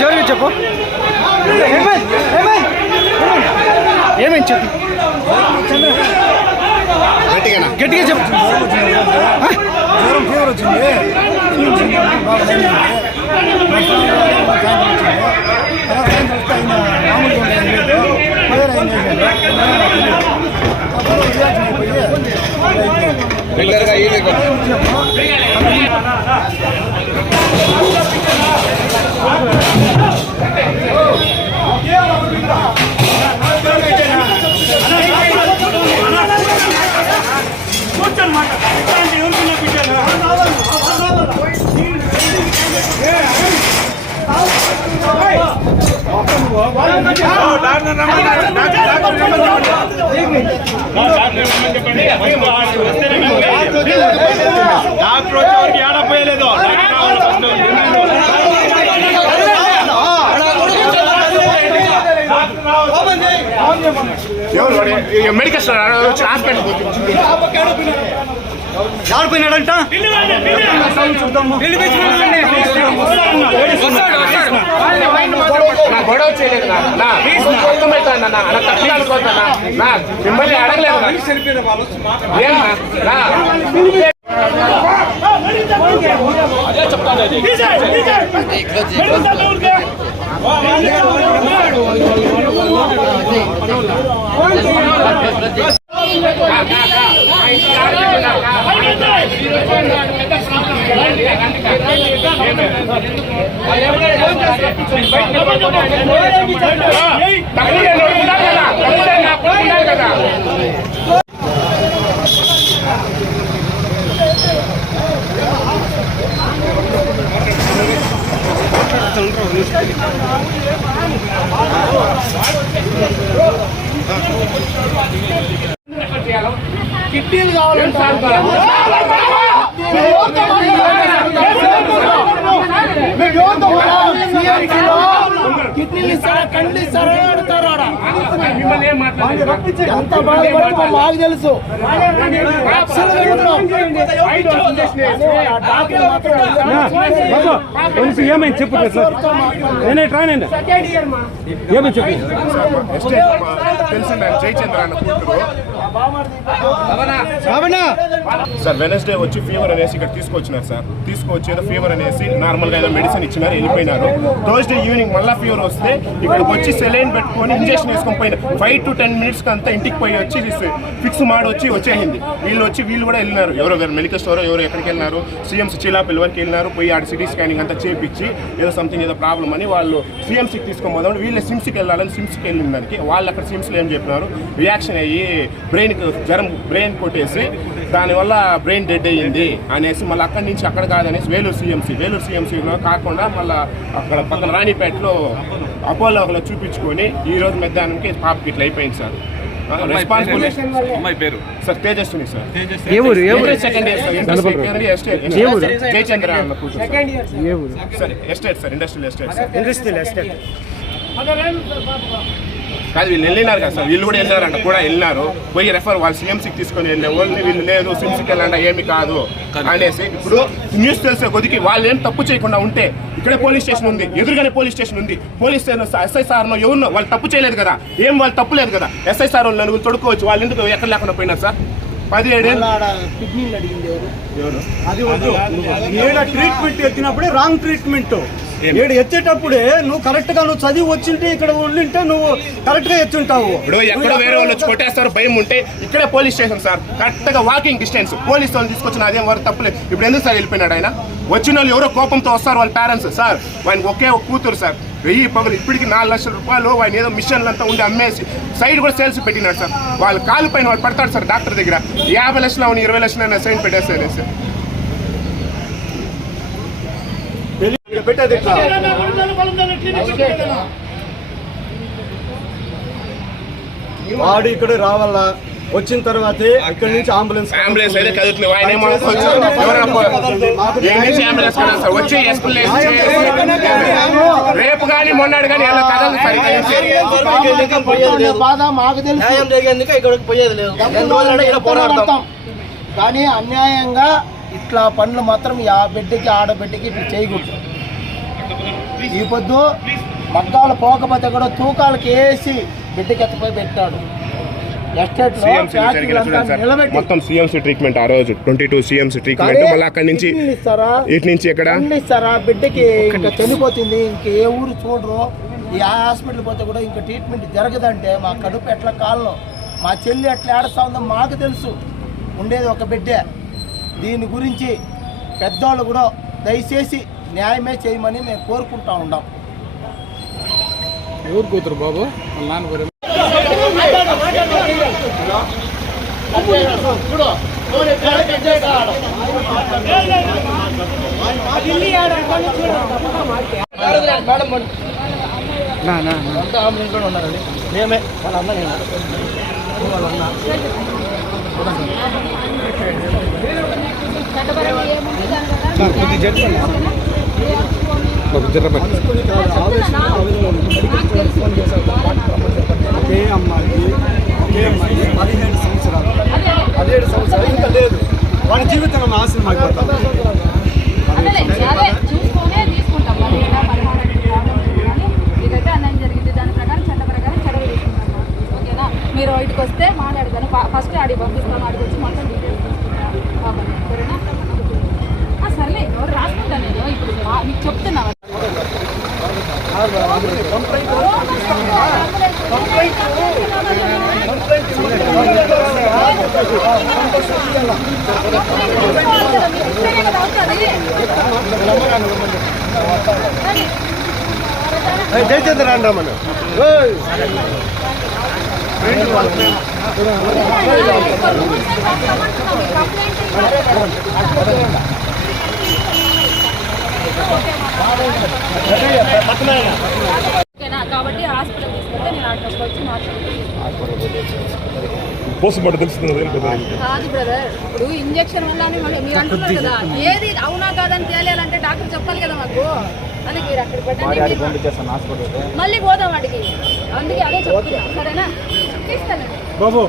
జోరుగా చెప్పు ఏమేమి చెప్పు గట్టిగా చెప్పు జ్వరం ఫీవర్ వచ్చింది డాక్టర్ వచ్చేవారికి ఆడపోయలేదు మెడికల్ స్టోర్ హాస్పిటల్ ఎవరు పోయినాడంట గొడవ చేయలేదు మిమ్మల్ని అడగలేదు అదే చెప్తాను కిడ్నీలు కావాలంటే కిడ్నీలు ఇస్తారా కండ్లు ఇస్తారా అడుగుతారు ఎంత బాధపడుతుందో మాకు తెలుసు. ఏమైంది చెప్పు రానండి ఏమని చెప్పు సార్ వెనస్డే వచ్చి ఫీవర్ అనేసి ఇక్కడ తీసుకొచ్చినారు సార్. తీసుకొచ్చి ఏదో ఫీవర్ అనేసి నార్మల్గా ఏదో మెడిసిన్ ఇచ్చినారు, వెళ్ళిపోయినారు. థర్స్డే ఈవినింగ్ మళ్ళీ ఫీవర్ వస్తే ఇక్కడికి వచ్చి సెలైన్ పెట్టుకొని ఇంజక్షన్ వేసుకొని పోయిన 5 to 10 minutes అంతా ఇంటికి పోయి వచ్చి ఫిక్స్ మాడి వచ్చేసింది. వీళ్ళు కూడా వెళ్ళినారు, ఎవరో మెడికల్ స్టోర్ ఎవరు ఎక్కడికి వెళ్ళినారు, సిఎంసీ చిలాపిల్ వరకు వెళ్ళినారు. పోయి ఆడ సిటీ స్కానింగ్ అంతా చేయించి ఏదో సంథింగ్ ఏదో ప్రాబ్లం అని వాళ్ళు సిఎంసీకి తీసుకోబోదాం. వీళ్ళు సిమ్స్కి వెళ్ళాలని సిమ్స్కి వెళ్ళిన దానికి వాళ్ళు అక్కడ సిమ్స్లో ఏం చెప్పినారు, రియాక్షన్ అయ్యి బ్రెయిన్ బ్రెయిన్ కొట్టేసి దానివల్ల బ్రెయిన్ డెడ్ అయ్యింది అనేసి మళ్ళీ అక్కడి నుంచి అక్కడ కాదనేసి వేలూరు సిఎంసీలో కాకుండా మళ్ళీ అక్కడ పక్కన రాణిపేటలో అపోలోలో చూపించుకొని ఈ రోజు మధ్యాహ్నంకి పాపకి ఇట్లా అయిపోయింది సార్. రెస్పాన్సిబుల్ అమ్మాయి పేరు సార్ తేజస్విని సార్. ఏ ఊరు second year Jayachandra sir estate sir industrial estate కాదు వీళ్ళు వెళ్ళినారు కదా సార్, వీళ్ళు కూడా వెళ్ళారంట కూడా వెళ్ళినారు పోయి రెఫర్ వాళ్ళు సిఎంసీకి తీసుకొని వెళ్ళే వాళ్ళు వీళ్ళు లేదు సిఎంసీకి వెళ్ళండి ఏమి కాదు అనేసి. ఇప్పుడు న్యూస్ తెలిసే కొద్దికి వాళ్ళు ఏం తప్పు చేయకుండా ఉంటే ఇక్కడే పోలీస్ స్టేషన్ ఉంది, ఎదురుగానే పోలీస్ స్టేషన్ ఉంది, పోలీస్ స్టేషన్ ఎస్ఐ సార్నో ఎవరినో వాళ్ళు తప్పు చేయలేదు కదా, ఏం వాళ్ళు తప్పు లేదు కదా, ఎస్ఐ సార్ వాళ్ళు నలుగురు తొడుకోవచ్చు, వాళ్ళు ఎందుకు ఎక్కడ లేకుండా పోయినారు సార్? 17 ఏళ్ళు ఎవరు ట్రీట్మెంట్ ఎత్తినప్పుడే రాంగ్ ట్రీట్మెంట్. ఏడు ఎత్తేటప్పుడే నువ్వు కరెక్ట్ గా నువ్వు చదివి వచ్చింటే ఇక్కడ ఉండింటే నువ్వు కరెక్ట్ గా ఎత్తుంటావు. ఇప్పుడు ఎక్కడో వేరే వాళ్ళు వచ్చి కొట్టేస్తారు భయం ఉంటే ఇక్కడే పోలీస్ స్టేషన్ సార్, కరెక్ట్ గా వాకింగ్ డిస్టెన్స్ పోలీస్ వాళ్ళు తీసుకొచ్చిన అదేం వరకు తప్పలేదు. ఇప్పుడు ఎందుకు సార్ వెళ్ళిపోయినాడు ఆయన? వచ్చిన వాళ్ళు ఎవరో కోపంతో వస్తారు వాళ్ళ పేరెంట్స్ సార్, వానికి ఒకే ఒక కూతురు సార్, 1000 పగలు ఇప్పటికి 4 లక్షల రూపాయలు ఆయన ఏదో మిషన్లు అంతా ఉండి అమ్మేసి సైడ్ కూడా సేల్స్ పెట్టినాడు సార్. వాళ్ళ కాలు పైన వాళ్ళు పడతాడు సార్ డాక్టర్ దగ్గర, 50 లక్షలు అవును 20 లక్షలు అయినా సైన్ పెట్టేస్తారు సార్. పెట్టేది ఇట్లా వాడు ఇక్కడ రావాలా, వచ్చిన తర్వాతే ఇక్కడ నుంచి అంబులెన్స్ అయితే కదులుతుంది ఆయన ఏమో అంబులెన్స్ కదా సార్ వచ్చి రేపు కానీ మొన్నాడు కానీ ఎలా కదలదు సార్. కానీ అన్యాయంగా ఇట్లా పనులు మాత్రం ఆ బిడ్డకి ఆడబిడ్డకి ఇప్పుడు చేయకూడదు. ఈ పొద్దు మగ్గాలు పోకపోతే కూడా తూకాలకి వేసి బిడ్డకి ఎత్తపోయి పెట్టాడు. మొత్తం సిఎంసీ ట్రీట్మెంట్ ఆ రోజు 22 సిఎంసీ ట్రీట్మెంట్ మళ్ళీ అక్కడి నుంచి ఇటు నుంచి ఎక్కడ ఇస్తారా బిడ్డకి ఇంకా చనిపోతుంది, ఇంక ఏ ఊరు చూడరు. ఈ హాస్పిటల్ పోతే కూడా ఇంకా ట్రీట్మెంట్ జరగదంటే మా కడుపు ఎట్లా కాలం, మా చెల్లి ఎట్లా ఏడుస్తా ఉందో మాకు తెలుసు. ఉండేది ఒక బిడ్డే. దీని గురించి పెద్దవాళ్ళు కూడా దయచేసి న్యాయమే చేయమని మేము కోరుకుంటా ఉన్నాం. ఎవరు కూతురు బాబు? వాళ్ళ నాన్న పేరు ఉన్నారండి మేమే వాళ్ళ అన్న ఒకే అమ్మాయి 17 సంవత్సరాలు 17 సంవత్సరాలు ఇంకా లేదు, వాడి జీవితం నాశనం అయిపోతుంది. చూసుకునే తీసుకుంటాం. ఇదైతే అన్యాయం జరిగింది, దాని ప్రకారం చట్ట ప్రకారం చర్యలు తీసుకుంటాము. ఓకేనా? మీరు ఇటుకు వస్తే మాట్లాడతాను, ఫస్ట్ ఆడికి పంపిస్తాను, ఆడికి వచ్చి మొత్తం డీటెయిల్స్ తీసుకుంటాను. సరేనా? సర్లే ఎవరు రాసుకుంటాను నేను ఇప్పుడు మీకు చెప్తున్నా. జయచంద్ర అండి రమ్మను. ఓకేనా? కాబట్టి హాస్పిటల్ తీసుకుంటే నేను అక్కడికి వచ్చి పోస్ట్ మార్టం తెలుస్తుంది కాదు బ్రదర్. ఇప్పుడు ఇంజక్షన్ వల్ల మీరు అంటున్నారు కదా, ఏది అవునా కాదని తేలాలంటే డాక్టర్ చెప్పాలి కదా మాకు. అందుకే మీరు అక్కడికి పెట్టండి, మళ్ళీ పోదాం వాడికి. అందుకే అదే చెప్తున్నా. సరేనా? తీసుకెళ్ళండి బాబు.